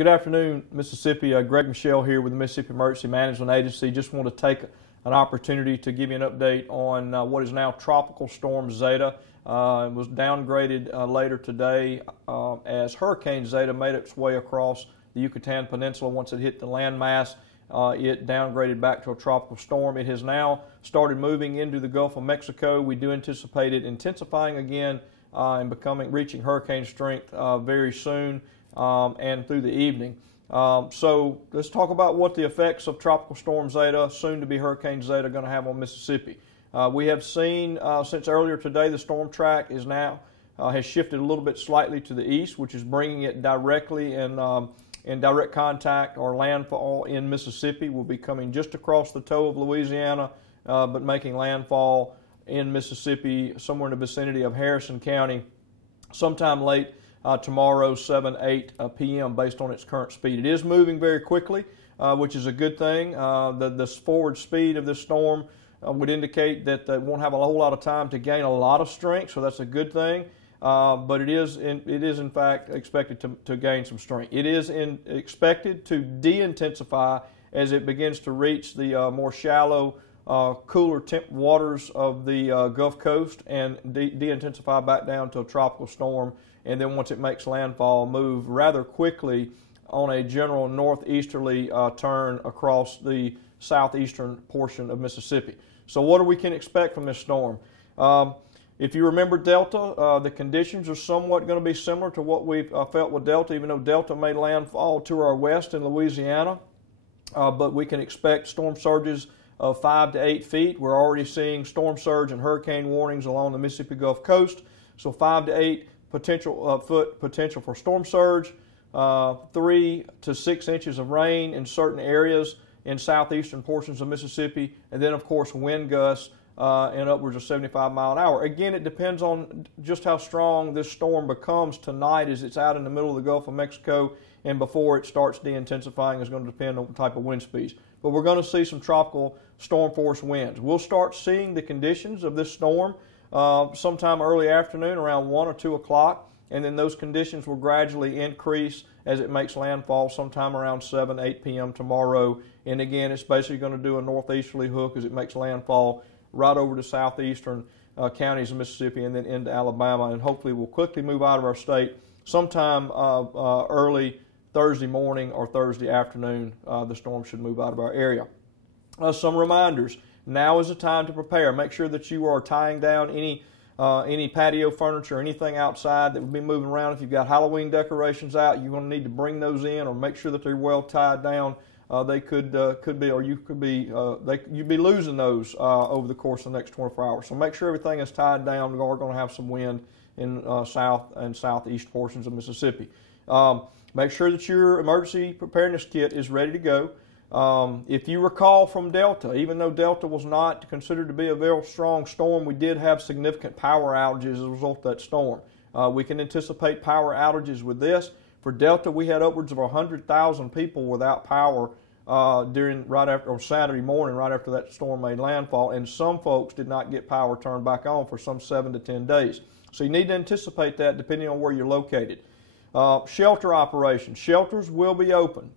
Good afternoon, Mississippi. Greg Michelle here with the Mississippi Emergency Management Agency. Just want to take an opportunity to give you an update on what is now Tropical Storm Zeta. It was downgraded later today as Hurricane Zeta made its way across the Yucatan Peninsula. Once it hit the landmass, it downgraded back to a tropical storm. It has now started moving into the Gulf of Mexico. We do anticipate it intensifying again and reaching hurricane strength very soon and through the evening. So let's talk about what the effects of Tropical Storm Zeta, soon to be Hurricane Zeta, are going to have on Mississippi. We have seen since earlier today the storm track is now has shifted a little bit slightly to the east, which is bringing it directly in direct contact or landfall in Mississippi. Will be coming just across the toe of Louisiana, but making landfall in Mississippi somewhere in the vicinity of Harrison County sometime late tomorrow, 8 p.m. based on its current speed. It is moving very quickly, which is a good thing. The forward speed of this storm would indicate that they won't have a whole lot of time to gain a lot of strength, so that's a good thing. But it is in fact expected to gain some strength. It is expected to de-intensify as it begins to reach the more shallow, cooler waters of the Gulf Coast and de-intensify back down to a tropical storm. And then once it makes landfall, move rather quickly on a general northeasterly turn across the southeastern portion of Mississippi. So what we can expect from this storm? If you remember Delta, the conditions are somewhat going to be similar to what we've felt with Delta, even though Delta made landfall to our west in Louisiana. But we can expect storm surges of 5 to 8 feet. We're already seeing storm surge and hurricane warnings along the Mississippi Gulf Coast. So 5 to 8 foot potential for storm surge, 3 to 6 inches of rain in certain areas in southeastern portions of Mississippi, and then of course wind gusts in upwards of 75 miles an hour. Again, it depends on just how strong this storm becomes tonight as it's out in the middle of the Gulf of Mexico, and before it starts de-intensifying is going to depend on the type of wind speeds. But we're going to see some tropical storm force winds. We'll start seeing the conditions of this storm sometime early afternoon around 1 or 2 o'clock, and then those conditions will gradually increase as it makes landfall sometime around 7, 8 p.m. tomorrow. And again, it's basically going to do a northeasterly hook as it makes landfall right over the southeastern counties of Mississippi and then into Alabama, and hopefully will quickly move out of our state sometime early Thursday morning or Thursday afternoon. The storm should move out of our area. Some reminders. Now is the time to prepare. Make sure that you are tying down any patio furniture or anything outside that would be moving around. If you've got Halloween decorations out, you're going to need to bring those in or make sure that they're well tied down. They could be, or you could be, you'd be losing those over the course of the next 24 hours. So make sure everything is tied down. We're going to have some wind in south and southeast portions of Mississippi. Make sure that your emergency preparedness kit is ready to go. If you recall from Delta, even though Delta was not considered to be a very strong storm, we did have significant power outages as a result of that storm. We can anticipate power outages with this. For Delta, we had upwards of 100,000 people without power right after Saturday morning, right after that storm made landfall, and some folks did not get power turned back on for some 7 to 10 days. So you need to anticipate that depending on where you're located. Shelter operations. Shelters will be open.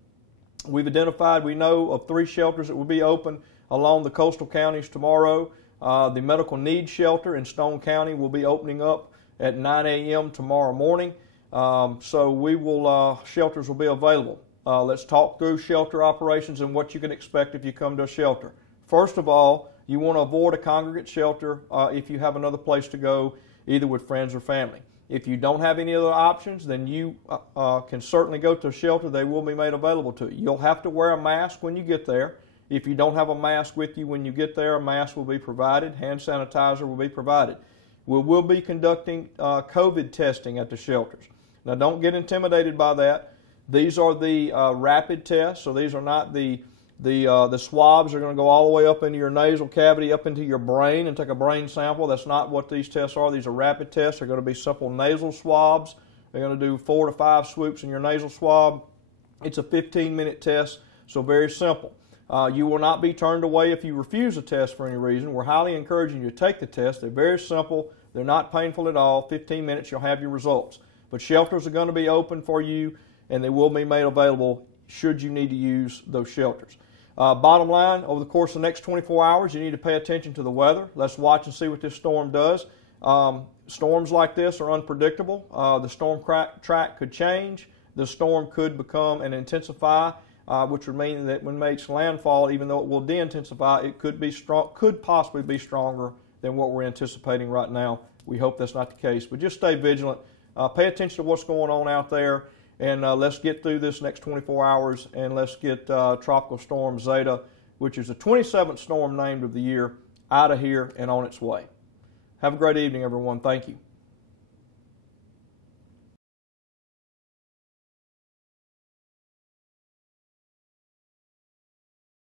We've identified, we know of 3 shelters that will be open along the coastal counties tomorrow. The medical needs shelter in Stone County will be opening up at 9 a.m. tomorrow morning. So shelters will be available. Let's talk through shelter operations and what you can expect if you come to a shelter. First of all, you want to avoid a congregate shelter if you have another place to go, either with friends or family. If you don't have any other options, then you can certainly go to a shelter. They will be made available to you. You'll have to wear a mask when you get there. If you don't have a mask with you when you get there, a mask will be provided. Hand sanitizer will be provided. We will be conducting COVID testing at the shelters. Now, don't get intimidated by that. These are the rapid tests, so these are not the swabs are going to go all the way up into your nasal cavity, up into your brain and take a brain sample. That's not what these tests are. These are rapid tests. They're going to be simple nasal swabs. They're going to do 4 to 5 swoops in your nasal swab. It's a 15-minute test, so very simple. You will not be turned away if you refuse a test for any reason. We're highly encouraging you to take the test. They're very simple. They're not painful at all. 15 minutes, you'll have your results. But shelters are going to be open for you and they will be made available should you need to use those shelters. Bottom line, over the course of the next 24 hours, you need to pay attention to the weather. Let's watch and see what this storm does. Storms like this are unpredictable. The storm track could change. The storm could become and intensify, which would mean that when it makes landfall, even though it will de-intensify, it could possibly be stronger than what we're anticipating right now. We hope that's not the case, but just stay vigilant. Pay attention to what's going on out there, and let's get through this next 24 hours, and let's get Tropical Storm Zeta, which is the 27th storm named of the year, out of here and on its way. Have a great evening, everyone. Thank you.